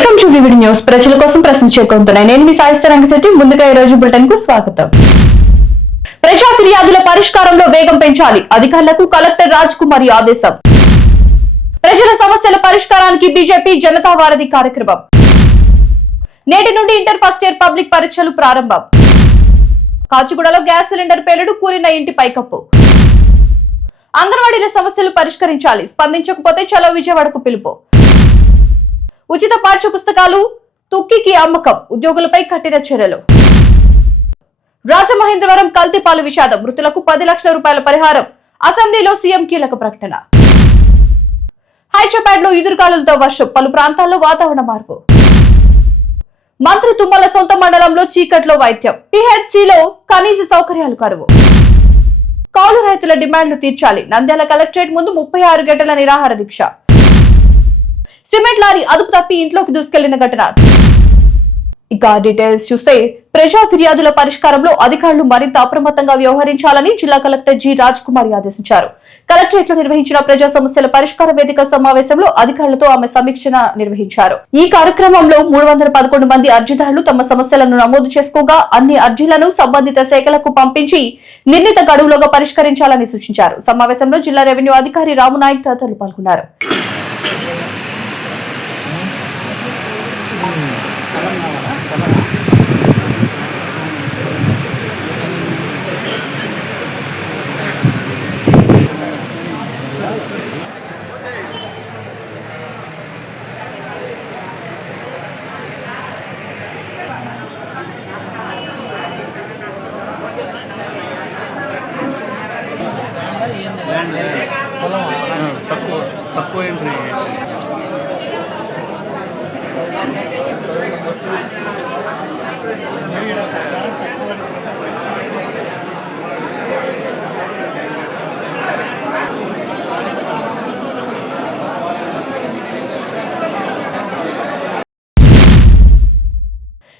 Welcome to VVD news. ప్రజల కోసం ప్రశ్న చేకూరుతున్నాయి. నేను మీ సాయిస్తా రంగశెట్టి. ముందుగా ఈ రోజు బులెటిన్ కు స్వాగతం. ప్రజా ఫిర్యాదుల పరిష్కారంలో వేగం పెంచాలి. అధికారులకు కలెక్టర్ రాజ్ కుమారి ఆదేశం. ప్రజల సమస్యల పరిష్కారానికి బీజేపీ జనతా వారధి కార్యక్రమం. నేటి నుండి ఇంటర్ ఫస్ట్ ఇయర్ పబ్లిక్ పరీక్షలు ప్రారంభం. కాచిగూడలో గ్యాస్ సిలిండర్ పేలుడు, కూలిన ఇంటి పైకప్పు. అంగన్వాడీల సమస్యలు పరిష్కరించాలి. స్పందించకపోతే చలో విజయవాడకు పిలుపు. ఉచిత పాఠ్య పుస్తకాలు తుక్కికి అమ్మకం, ఉద్యోగులపై కఠిన చర్యలు. రాజమహేంద్రవరం కల్తీపాలు విషాదం, మృతులకు 10 లక్షల రూపాయల పరిహారం. అసెంబ్లీలో సీఎం కీలక ప్రకటన. హైదరాబాద్ లో ఈదురుగాలులతో వర్షం, పలు ప్రాంతాల్లో వాతావరణ మార్పు. మంత్రి తుమ్మల సొంత మండలంలో చీకట్లో వైద్యం. పిహెచ్సిలో కనీస సౌకర్యాలు కరువు. కౌలు రైతుల డిమాండ్లు తీర్చాలి. నంద్యాల కలెక్టరేట్ ముందు 36 గంటల నిరాహార దీక్ష. సిమెంట్ లారీ అదుపు తప్పి ఇంట్లోకి దూసుకెళ్లిన ఘటన. ఇక డీటెయిల్స్ చూస్తే, ప్రజా ఫిర్యాదుల పరిష్కారంలో అధికారులు మరింత అప్రమత్తంగా వ్యవహరించాలని జిల్లా కలెక్టర్ జి రాజ్ కుమారి ఆదేశించారు. కలెక్టరేట్ లో నిర్వహించిన ప్రజా సమస్యల పరిష్కార వేదిక సమావేశంలో అధికారులతో ఆమె సమీక్ష నిర్వహించారు. ఈ కార్యక్రమంలో 311 మంది అర్జీదారులు తమ సమస్యలను నమోదు చేసుకోగా అన్ని అర్జీలను సంబంధిత శాఖలకు పంపించి నిర్ణీత గడువులోగా పరిష్కరించాలని సూచించారు. సమావేశంలో జిల్లా రెవెన్యూ అధికారి రామునాయక్ తదితరులు పాల్గొన్నారు. తక్కువ ఎంట్రీ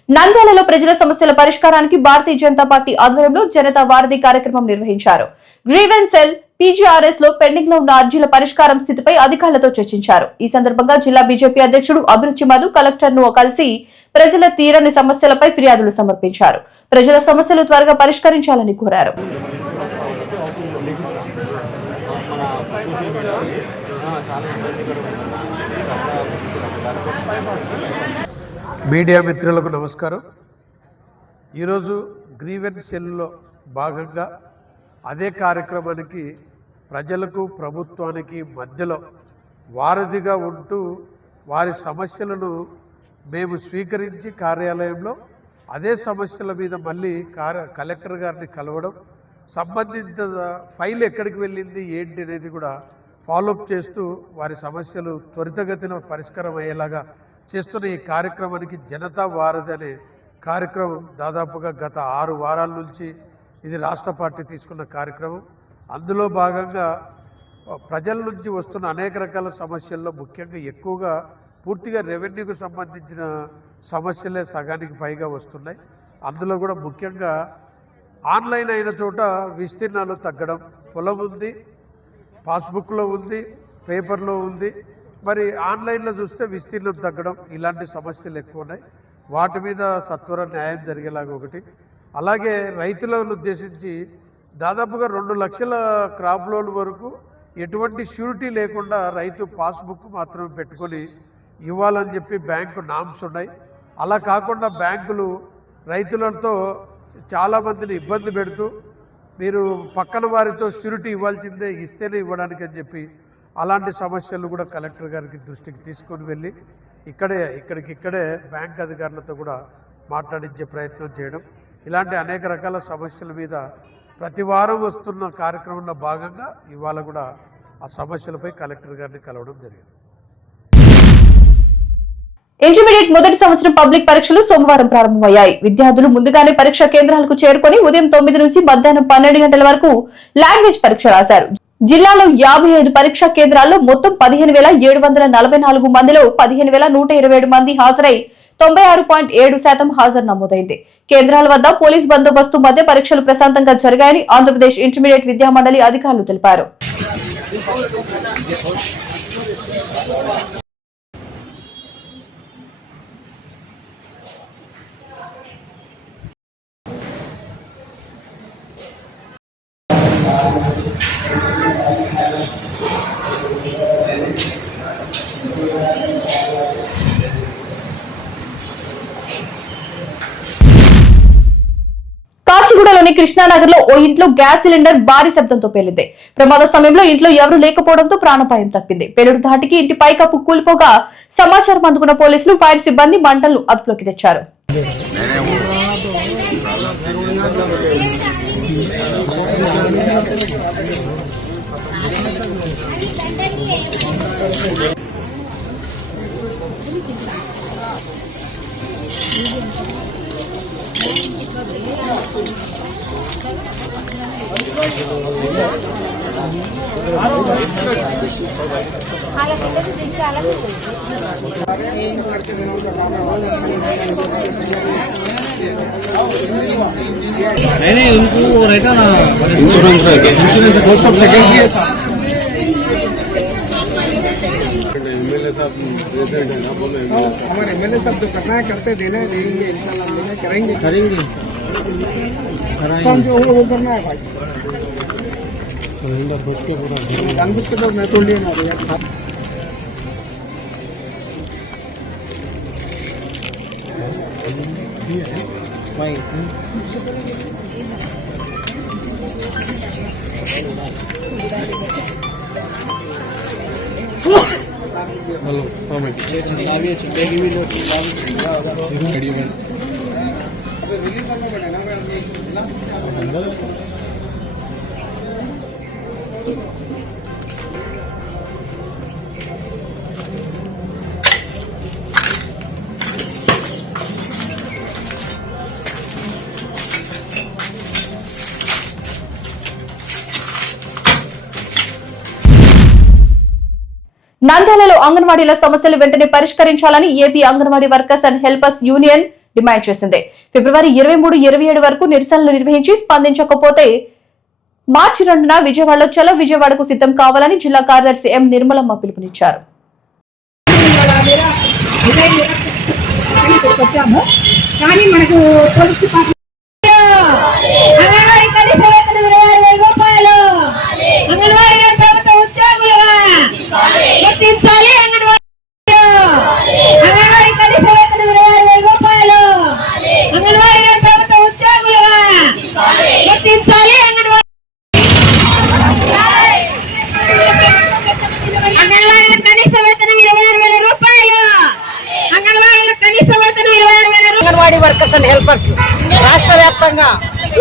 నంద్యాలలో ప్రజల సమస్యల పరిష్కారానికి భారతీయ జనతా పార్టీ ఆధ్వర్యంలో జనతా వారధి కార్యక్రమం నిర్వహించారు. గ్రీవెన్స్ సెల్ పీజీఆర్ఎస్ లో పెండింగ్ లో ఉన్న అర్జీల పరిష్కారం స్థితిపై అధికారులతో చర్చించారు. ఈ సందర్భంగా జిల్లా బీజేపీ అధ్యక్షుడు అభిరుచి మధు కలెక్టర్ ను కలిసి ప్రజల తీరని సమస్యలపై ఫిర్యాదులు సమర్పించారు. ప్రజల సమస్యలు త్వరగా పరిష్కరించాలని కోరారు. మీడియా మిత్రులకు నమస్కారం. ఈరోజు గ్రీవెన్స్ సెల్లో భాగంగా అదే కార్యక్రమానికి ప్రజలకు ప్రభుత్వానికి మధ్యలో వారధిగా ఉంటూ వారి సమస్యలను మేము స్వీకరించి కార్యాలయంలో అదే సమస్యల మీద మళ్ళీ కలెక్టర్ గారిని కలవడం, సంబంధిత ఫైల్ ఎక్కడికి వెళ్ళింది ఏంటి అనేది కూడా ఫాలోఅప్ చేస్తూ వారి సమస్యలు త్వరితగతిన పరిష్కారం అయ్యేలాగా చేస్తున్న ఈ కార్యక్రమానికి జనతా వారధి అనే కార్యక్రమం దాదాపుగా గత 6 వారాల నుంచి ఇది రాష్ట్ర పార్టీ తీసుకున్న కార్యక్రమం. అందులో భాగంగా ప్రజల నుంచి వస్తున్న అనేక రకాల సమస్యల్లో ముఖ్యంగా ఎక్కువగా పూర్తిగా రెవెన్యూకు సంబంధించిన సమస్యలే సగానికి పైగా వస్తున్నాయి. అందులో కూడా ముఖ్యంగా ఆన్లైన్ అయిన చోట విస్తీర్ణాలు తగ్గడం, పొలం ఉంది, పాస్బుక్లో ఉంది, పేపర్లో ఉంది, మరి ఆన్లైన్లో చూస్తే విస్తీర్ణం తగ్గడం, ఇలాంటి సమస్యలు ఎక్కువ ఉన్నాయి. వాటి మీద సత్వర న్యాయం జరిగేలాగా ఒకటి. అలాగే రైతులను ఉద్దేశించి దాదాపుగా 2 లక్షల క్రాప్ లోన్ వరకు ఎటువంటి ష్యూరిటీ లేకుండా రైతు పాస్బుక్ మాత్రమే పెట్టుకొని ఇవ్వాలని చెప్పి బ్యాంకు నామ్స్ ఉన్నాయి. అలా కాకుండా బ్యాంకులు రైతులతో చాలామందిని ఇబ్బంది పెడుతూ మీరు పక్కన వారితో ష్యూరిటీ ఇవ్వాల్సిందే, ఇస్తేనే ఇవ్వడానికి అని చెప్పి అలాంటి సమస్యలు కూడా కలెక్టర్ గారికి దృష్టికి తీసుకొని వెళ్ళి ఇక్కడికిక్కడే బ్యాంక్ అధికారులతో కూడా మాట్లాడించే ప్రయత్నం చేయడం, ఇలాంటి అనేక రకాల సమస్యల మీద ప్రతి వారం వస్తున్న కార్యక్రమంలో భాగంగా ఇవాళ కూడా ఆ సమస్యలపై కలెక్టర్ గారిని కలవడం జరిగింది. ఇంటర్మీడియట్ మొదటి సంవత్సరం పబ్లిక్ పరీక్షలు సోమవారం ప్రారంభమయ్యాయి. విద్యార్థులు ముందుగానే పరీక్ష కేంద్రాలకు చేరుకొని ఉదయం 9 నుంచి మధ్యాహ్నం 12 గంటల వరకు లాంగ్వేజ్ పరీక్ష రాశారు. జిల్లాలో 55 పరీక్షా కేంద్రాల్లో మొత్తం 15,744 మందిలో 15,127 మంది హాజరై 96.7% హాజరు నమోదైంది. కేంద్రాల వద్ద పోలీస్ బందోబస్తు మధ్య పరీక్షలు ప్రశాంతంగా జరిగాయని ఆంధ్రప్రదేశ్ ఇంటర్మీడియట్ విద్యా మండలి అధికారులు తెలిపారు. కాచిగూడలోని కృష్ణానగర్ లో ఓ ఇంట్లో గ్యాస్ సిలిండర్ భారీ శబ్దంతో పేలింది. ప్రమాద సమయంలో ఇంట్లో ఎవరూ లేకపోవడంతో ప్రాణాపాయం తప్పింది. పేలుడు ధాటికి ఇంటి పైకప్పు కూలిపోగా సమాచారం అందుకున్న పోలీసులు, ఫైర్ సిబ్బంది మంటలను అదుపులోకి తెచ్చారు. नहीं उनको रहता ना इंश्योरेंस एमएलए साहब प्रेसिडेंट है ना, बोलो हमारे एमएलए साहब जो करना है करते देने देंगे, इंशाल्लाह देने करेंगे वो करना है भाई। सिलेंडर बुक के पूरा जानबूझ के तो मैं तो लिए ना भैया। भाई हेलो నంద్యాలలో అంగన్వాడీల సమస్యలు వెంటనే పరిష్కరించాలని AP anganwadi workers and helpers union demand చేసింది. ఫిబ్రవరి 23, 27 వరకు నిరసనలు నిర్వహించి స్పందించకపోతే మార్చి 2న విజయవాడలో చలో విజయవాడకు సిద్ధం కావాలని జిల్లా కార్యదర్శి ఎం నిర్మలమ్మ పిలుపునిచ్చారు. అంగన్వాడీ వర్కర్స్ అండ్ హెల్పర్స్ రాష్ట్ర వ్యాప్తంగా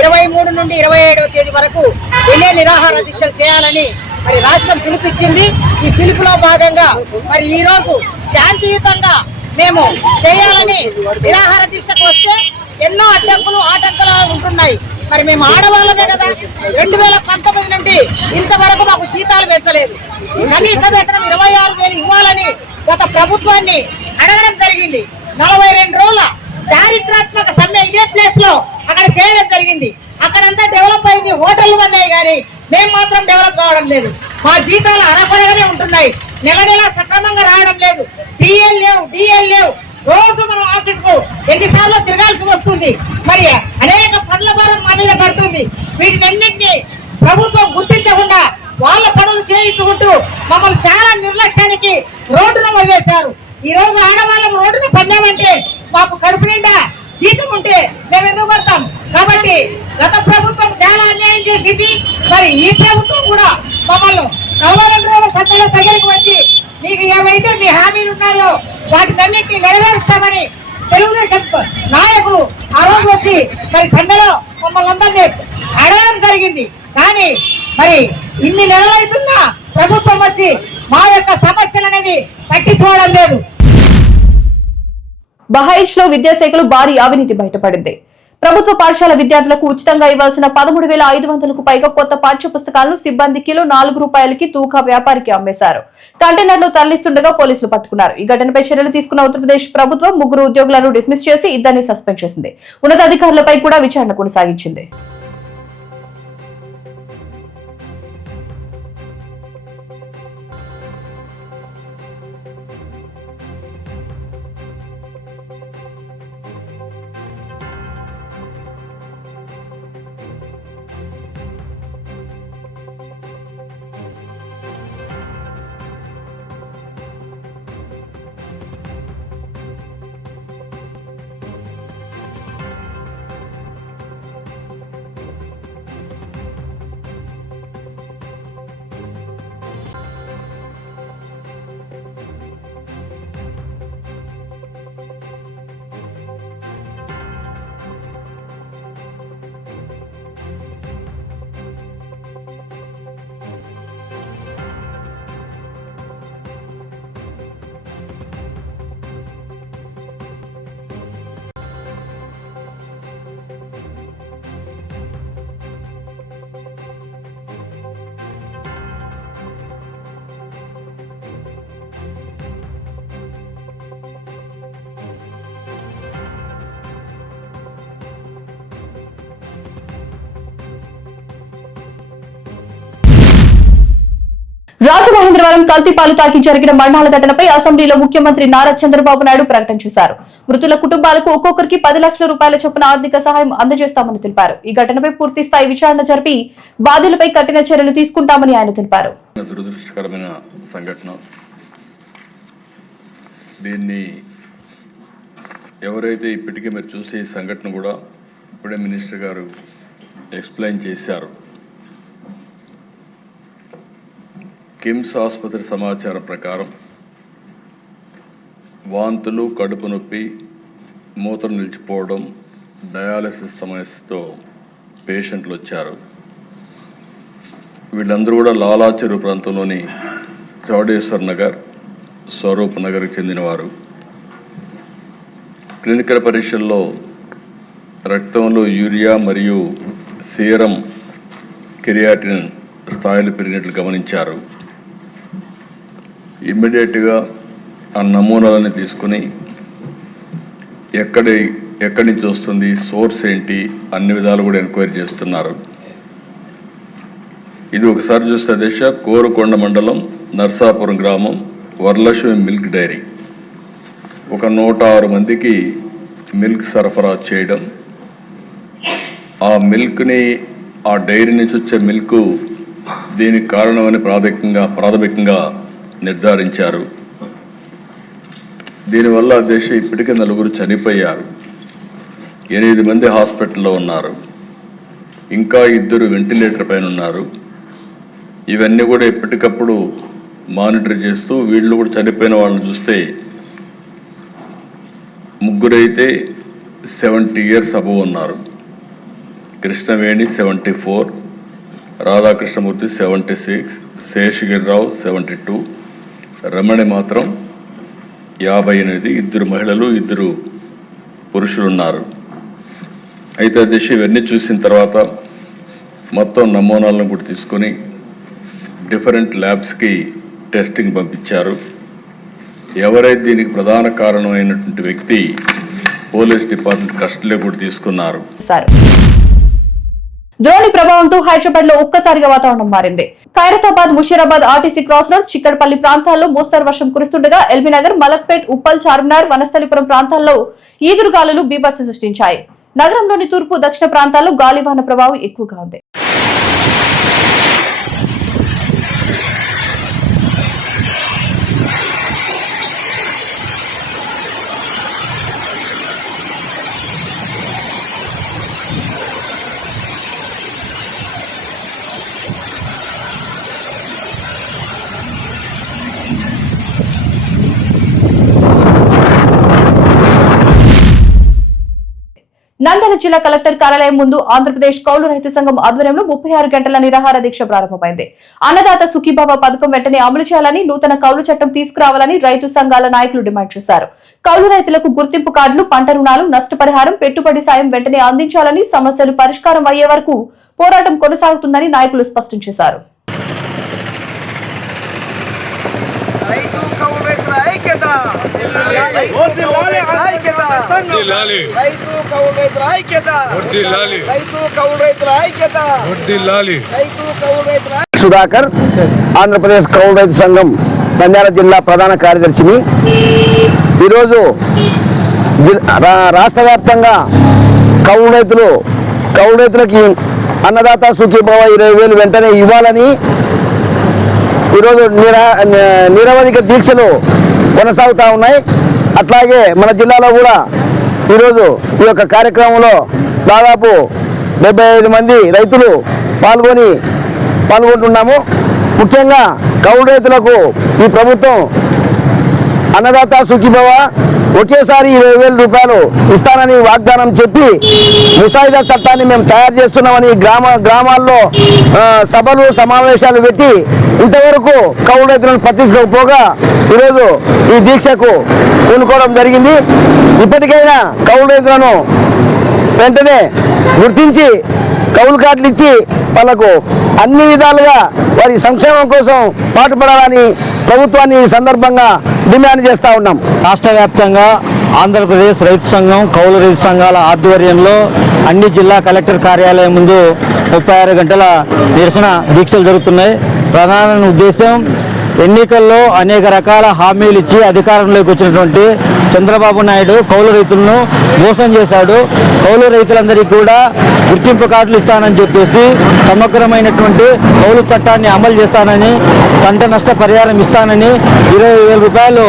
23 నుండి 27వ తేదీ వరకు రిలే నిరాహార దీక్షలు చేయాలని మరి రాష్ట్రం పిలుపిచ్చింది. ఈ పిలుపులో భాగంగా మరి ఈ రోజు శాంతియుతంగా మేము చేయాలని నిరాహార దీక్షకు వస్తే ఎన్నో అడ్డంకులు ఆటంకాలు ఉంటున్నాయి. మరి మేము ఆడవాళ్ళమే కదా, 2019 నుండి ఇంతవరకు మాకు జీతాలు పెంచలేదు. కనీస వేతనం 26,000 ఇవ్వాలని గత ప్రభుత్వాన్ని అడగడం జరిగింది. 42 రోజుల చారిత్రాత్మక సమ్మె ఇదే ప్లేస్ లో అక్కడ చేయడం జరిగింది. అక్కడంతా డెవలప్ అయింది, హోటళ్లు ఉన్నాయి, కానీ మేము మాత్రం డెవలప్ కావడం లేదు. మా జీతాలు అరకొరగానే ఉంటున్నాయి, నెల నెల సక్రమంగా రావడం లేదు, డిఎల్ లేవు. రోజు మనం ఆఫీస్ కు ఎన్నిసార్లు తిరగాల్సి వస్తుంది. మరి అనేక పనుల భారం మా మీద పడుతుంది. వీటినన్నింటినీ ప్రభుత్వం గుర్తించకుండా వాళ్ళ పనులు చేయించుకుంటూ మమ్మల్ని చాలా నిర్లక్ష్యానికి రోడ్డున వదిలేశారు. ఈ రోజు ఆడవాళ్ళం రోడ్డున పడ్డామంటే మాకు కడుపు నిండా జీతం ఉంటే మేము ఎందుకు పడతాం? కాబట్టి గత ప్రభుత్వం చాలా అన్యాయం చేసింది. మరి ఈ ప్రభుత్వం కూడా మమ్మల్ని 42 రోజుల సభలో దగ్గరికి వచ్చి మీకు ఏవైతే మీ హామీలు ఉన్నాయో వాటినన్నింటినీ నెరవేరుస్తామని తెలుగుదేశం నాయకులు ఆ రోజు వచ్చి మరి సమ్మెలో మమ్మల్ని అందరినీ అడగడం జరిగింది. కానీ మరి ఇన్ని నెలలైతున్నా ప్రభుత్వం వచ్చి మా యొక్క సమస్యలు అనేది పట్టించుకోవడం లేదు. బహైజ్ లో విద్యాశాఖలో భారీ అవినీతి బయటపడింది. ప్రభుత్వ పాఠశాల విద్యార్థులకు ఉచితంగా ఇవ్వాల్సిన 13,500కు పైగా కొత్త పాఠ్య పుస్తకాలను సిబ్బంది కిలో 4 రూపాయలకి తూకా వ్యాపారికి అమ్మేశారు. కంటైనర్లో తరలిస్తుండగా పోలీసులు పట్టుకున్నారు. ఈ ఘటనపై చర్యలు తీసుకున్న ఉత్తరప్రదేశ్ ప్రభుత్వం 3 ఉద్యోగులను డిస్మిస్ చేసి 2 సస్పెండ్ చేసింది. ఉన్నతాధికారులపై కూడా విచారణ కొనసాగించింది. రాజమహేంద్రవరం కల్తీ పాలు తాకి జరిగిన మరణాల ఘటనపై అసెంబ్లీలో ముఖ్యమంత్రి నారా చంద్రబాబు నాయుడు ప్రకటన చేశారు. మృతుల కుటుంబాలకు ఒక్కొక్కరికి 10 లక్షల రూపాయల చొప్పున ఆర్థిక సహాయం అందజేస్తామని తెలిపారు. ఈ ఘటనపై పూర్తి స్థాయి విచారణ జరిపి బాధ్యులపై కఠిన చర్యలు తీసుకుంటామని ఆయన తెలిపారు. దురదృష్టకరమైన సంఘటన. దీన్ని ఎవరైతే ఇప్పటికే మీరు చూసే ఈ సంఘటన కూడా ఇప్పుడే మినిస్టర్ గారు ఎక్స్ప్లెయిన్ చేశారు. కిమ్స్ ఆసుపత్రి సమాచారం ప్రకారం వాంతులు, కడుపు నొప్పి, మూత్రం నిలిచిపోవడం, డయాలసిస్ సమస్యతో పేషెంట్లు వచ్చారు. వీళ్ళందరూ కూడా లాలాచెరు ప్రాంతంలోని చౌడేశ్వర్ నగర్, స్వరూప్ నగర్కి చెందినవారు. క్లినికల్ పరీక్షల్లో రక్తంలో యూరియా మరియు సీరం క్రియాటిన్ స్థాయిలు పెరిగినట్లు గమనించారు. ఇమ్మీడియట్గా ఆ నమూనాలని తీసుకుని ఎక్కడి నుంచి వస్తుంది, సోర్స్ ఏంటి, అన్ని విధాలు కూడా ఎంక్వైరీ చేస్తున్నారు. ఇది ఒకసారి చూస్తే దిశ కోరుకొండ మండలం నర్సాపురం గ్రామం వరలక్ష్మి మిల్క్ డైరీ ఒక 106 మందికి మిల్క్ సరఫరా చేయడం, ఆ మిల్క్ని ఆ డైరీ నుంచి వచ్చే మిల్క్ దీనికి కారణమని ప్రాథమికంగా నిర్ధారించారు. దీనివల్ల దేశం ఇప్పటికే 4 చనిపోయారు, 8 మంది హాస్పిటల్లో ఉన్నారు, ఇంకా 2 వెంటిలేటర్ పైన ఉన్నారు. ఇవన్నీ కూడా ఎప్పటికప్పుడు మానిటర్ చేస్తూ వీళ్ళు కూడా చనిపోయిన వాళ్ళని చూస్తే 3 అయితే 70 years అబవ్ ఉన్నారు. కృష్ణవేణి 74, రాధాకృష్ణమూర్తి 76, శేషగిరిరావు 72, రమణి మాత్రం 58. 2 మహిళలు 2 పురుషులు ఉన్నారు. అయితే దిశ ఇవన్నీ చూసిన తర్వాత మొత్తం నమూనాలను కూడా తీసుకొని డిఫరెంట్ ల్యాబ్స్కి టెస్టింగ్ పంపించారు. ఎవరైతే దీనికి ప్రధాన కారణమైనటువంటి వ్యక్తి పోలీస్ డిపార్ట్మెంట్ కస్టడీలో కూడా తీసుకున్నారు. ద్రోణి ప్రభావంతో హైదరాబాద్ లో ఒక్కసారిగా వాతావరణం మారింది. Khairatabad, Musheerabad RTC cross road, Chikkadpally ప్రాంతాల్లో మోస్తరు వర్షం కురుస్తుండగా ఎల్బీనగర్, మలక్పేట్, ఉప్పల్, చార్మినార్, వనస్థలిపురం ప్రాంతాల్లో ఈదురుగాలులు బీభత్సం సృష్టించాయి. నగరంలోని తూర్పు, దక్షిణ ప్రాంతాల్లో గాలివాన ప్రభావం ఎక్కువగా ఉంది. నంద్యాల జిల్లా కలెక్టర్ కార్యాలయం ముందు ఆంధ్రప్రదేశ్ కౌలు రైతు సంఘం ఆధ్వర్యంలో 36 గంటల నిరాహార దీక్ష ప్రారంభమైంది. అన్నదాత సుఖీభవ పథకం వెంటనే అమలు చేయాలని, నూతన కౌలు చట్టం తీసుకురావాలని రైతు సంఘాల నాయకులు డిమాండ్ చేశారు. కౌలు రైతులకు గుర్తింపు కార్డులు, పంట రుణాలు, నష్టపరిహారం, పెట్టుబడి సాయం వెంటనే అందించాలని, సమస్యలు పరిష్కారం అయ్యే వరకు పోరాటం కొనసాగుతుందని నాయకులు స్పష్టం చేశారు. సుధాకర్, ఆంధ్రప్రదేశ్ కౌలు రైతు సంఘం నంద్యాల జిల్లా ప్రధాన కార్యదర్శిని. ఈరోజు రాష్ట్ర వ్యాప్తంగా కౌలు రైతులకి అన్నదాత సుఖీభవ 20,000 వెంటనే ఇవ్వాలని ఈరోజు నిరవధిక దీక్షలు కొనసాగుతూ ఉన్నాయి. అట్లాగే మన జిల్లాలో కూడా ఈరోజు ఈ యొక్క కార్యక్రమంలో దాదాపు 75 మంది రైతులు పాల్గొంటున్నాము. ముఖ్యంగా కౌలు రైతులకు ఈ ప్రభుత్వం అన్నదాత సుఖీభవ ఒకేసారి 20,000 రూపాయలు ఇస్తానని వాగ్దానం చెప్పి ముసాయిదా చట్టాన్ని మేము తయారు చేస్తున్నామని గ్రామాల్లో సభలు, సమావేశాలు పెట్టి ఇంతవరకు కౌలు రైతులను పట్టించుకోకపోగా ఈరోజు ఈ దీక్షకు పూనుకోవడం జరిగింది. ఇప్పటికైనా కౌలు రైతులను వెంటనే గుర్తించి కౌలు కార్డులు ఇచ్చి వాళ్ళకు అన్ని విధాలుగా వారి సంక్షేమం కోసం పాటుపడాలని ప్రభుత్వాన్ని ఈ సందర్భంగా డిమాండ్ చేస్తూ ఉన్నాం. రాష్ట్ర వ్యాప్తంగా ఆంధ్రప్రదేశ్ రైతు సంఘం, కౌలు రైతు సంఘాల ఆధ్వర్యంలో అన్ని జిల్లా కలెక్టర్ కార్యాలయం ముందు 36 గంటల నిరసన దీక్షలు జరుగుతున్నాయి. ప్రధాన ఉద్దేశం ఎన్నికల్లో అనేక రకాల హామీలు ఇచ్చి అధికారంలోకి వచ్చినటువంటి చంద్రబాబు నాయుడు కౌలు రైతులను మోసం చేశాడు. కౌలు రైతులందరికీ కూడా గుర్తింపు కార్డులు ఇస్తానని చెప్పేసి సమగ్రమైనటువంటి కౌలు చట్టాన్ని అమలు చేస్తానని, పంట నష్ట పరిహారం ఇస్తానని, 20,000 రూపాయలు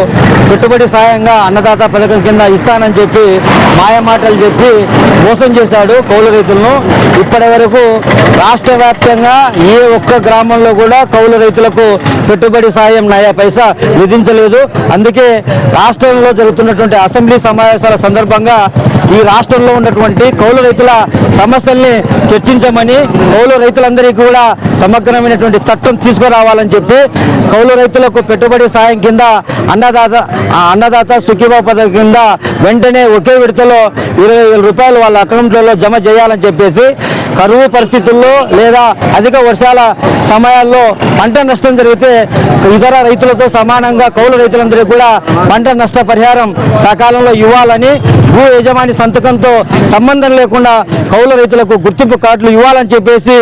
పెట్టుబడి సాయంగా అన్నదాత పథకం కింద ఇస్తానని చెప్పి మాయమాటలు చెప్పి మోసం చేశాడు కౌలు రైతులను. ఇప్పటి వరకు రాష్ట్ర వ్యాప్తంగా ఏ ఒక్క గ్రామంలో కూడా కౌలు రైతులకు పెట్టుబడి సాయం నయా పైసా విధించలేదు. అందుకే రాష్ట్రంలో జరుగుతున్నటువంటి అసెంబ్లీ సమావేశాల సందర్భంగా ఈ రాష్ట్రంలో ఉన్నటువంటి కౌలు రైతుల సమస్యల్ని చర్చించమని, కౌలు రైతులందరికీ కూడా సమగ్రమైనటువంటి చట్టం తీసుకురావాలని చెప్పి కౌలు రైతులకు పెట్టుబడి సాయం కింద అన్నదాత సుఖీభావ పథకం కింద వెంటనే ఒకే విడతలో 20,000 రూపాయలు వాళ్ళ అకౌంట్లలో జమ చేయాలని చెప్పేసి, కరువు పరిస్థితుల్లో లేదా అధిక వర్షాల సమయాల్లో పంట నష్టం జరిగితే ఇతర రైతులతో సమానంగా కౌలు రైతులందరికీ కూడా పంట నష్ట పరిహారం సకాలంలో ఇవ్వాలని, భూ యజమాని సంతకంతో సంబంధం లేకుండా కౌలు రైతులకు గుర్తింపు కార్డులు ఇవ్వాలని చెప్పేసి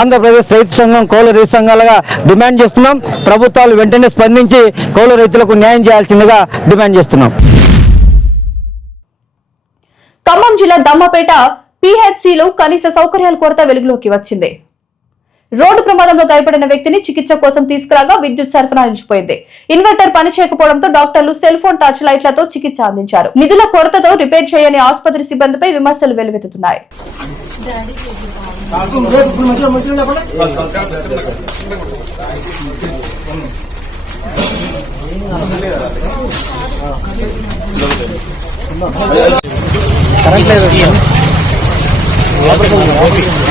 ఆంధ్రప్రదేశ్ రైతు సంఘం, కౌలు రైతు సంఘాలుగా డిమాండ్ చేస్తున్నాం. ప్రభుత్వాలు వెంటనే స్పందించి కౌలు రైతులకు న్యాయం చేయాల్సిందిగా డిమాండ్ చేస్తున్నాం. ఖమ్మం జిల్లా దమ్మపేట పిహెచ్సిలో కనీస సౌకర్యాల కొరత వెలుగులోకి వచ్చింది. రోడ్డు ప్రమాదంలో గాయపడిన వ్యక్తిని చికిత్స కోసం తీసుకురాగా విద్యుత్ సరఫరా నిలిచిపోయింది. ఇన్వర్టర్ పనిచేయకపోవడంతో డాక్టర్లు సెల్ ఫోన్ టచ్ లైట్లతో చికిత్స అందించారు. నిధుల కొరతతో రిపేర్ చేయని ఆసుపత్రి సిబ్బందిపై విమర్శలు వెల్లువెత్తుతున్నాయి. కరెంట్ లేదు,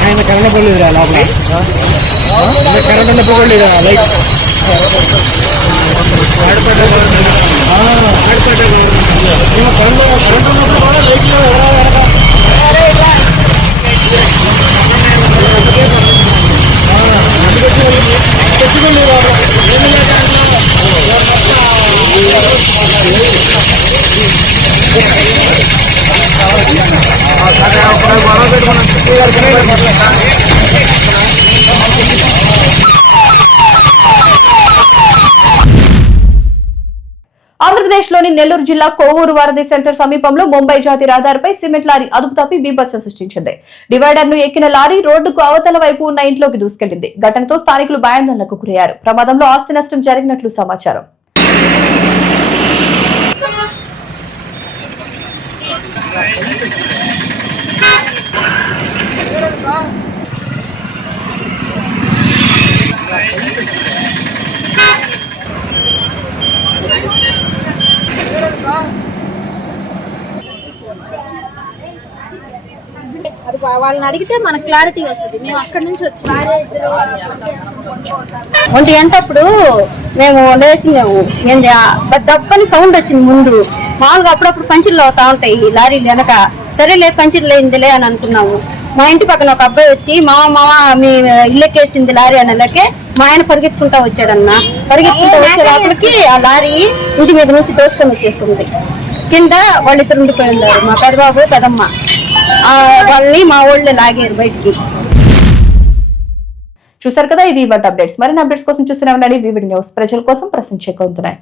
ఆయన కరెంట్ పోలేదు లోపల, కరెంట్ ఉన్నప్పుడు లైట్ ఆంధ్రప్రదేశ్లోని నెల్లూరు జిల్లా కోవూరు వారధి సెంటర్ సమీపంలో ముంబై జాతి రహదారిపై సిమెంట్ లారీ అదుపు తప్పి బీభత్సం సృష్టించింది. డివైడర్ ను ఎక్కిన లారీ రోడ్డుకు అవతల వైపు ఉన్న ఇంట్లోకి దూసుకెళ్లింది. ఘటనతో స్థానికులు భయాందోళనకు గురయ్యారు. ప్రమాదంలో ఆస్తి నష్టం జరిగినట్లు సమాచారం. వాళ్ళని అడిగితే మనకు క్లారిటీ వస్తుంది. మేము అక్కడి నుంచి వచ్చి 1:00 మేము లేచినాము. దప్పని సౌండ్ వచ్చింది. ముందు మామూలుగా అప్పుడప్పుడు పంచులు అవుతా ఉంటాయి ఈ లారీలు వెనక. సరేలే పంచులు లేనిదిలే అని అనుకున్నాము. మా ఇంటి పక్కన ఒక అబ్బాయి వచ్చి మామ మీ ఇల్లెక్కేసింది లారీ అనలేకే మా ఆయన పరిగెత్తుకుంటా వచ్చాడన్న. పరిగెత్తుకుంటా వచ్చేటప్పటికి ఆ లారీ ఇంటి మీద నుంచి తోసుకొని వచ్చేస్తుంది. కింద వాళ్ళిద్దరు ఉండిపోయి ఉన్నారు, మా పెదబాబు పెదమ్మ. వాళ్ళని మా ఊళ్ళో లాగారు బయటికి. చూసారు కదా, ఇది ఇవాళ అప్డేట్స్. మరిన్ని అప్డేట్స్ కోసం చూస్తూనే ఉండండి వివిడి న్యూస్. ప్రజల కోసం ప్రశ్నించే గొంతున్నాయి.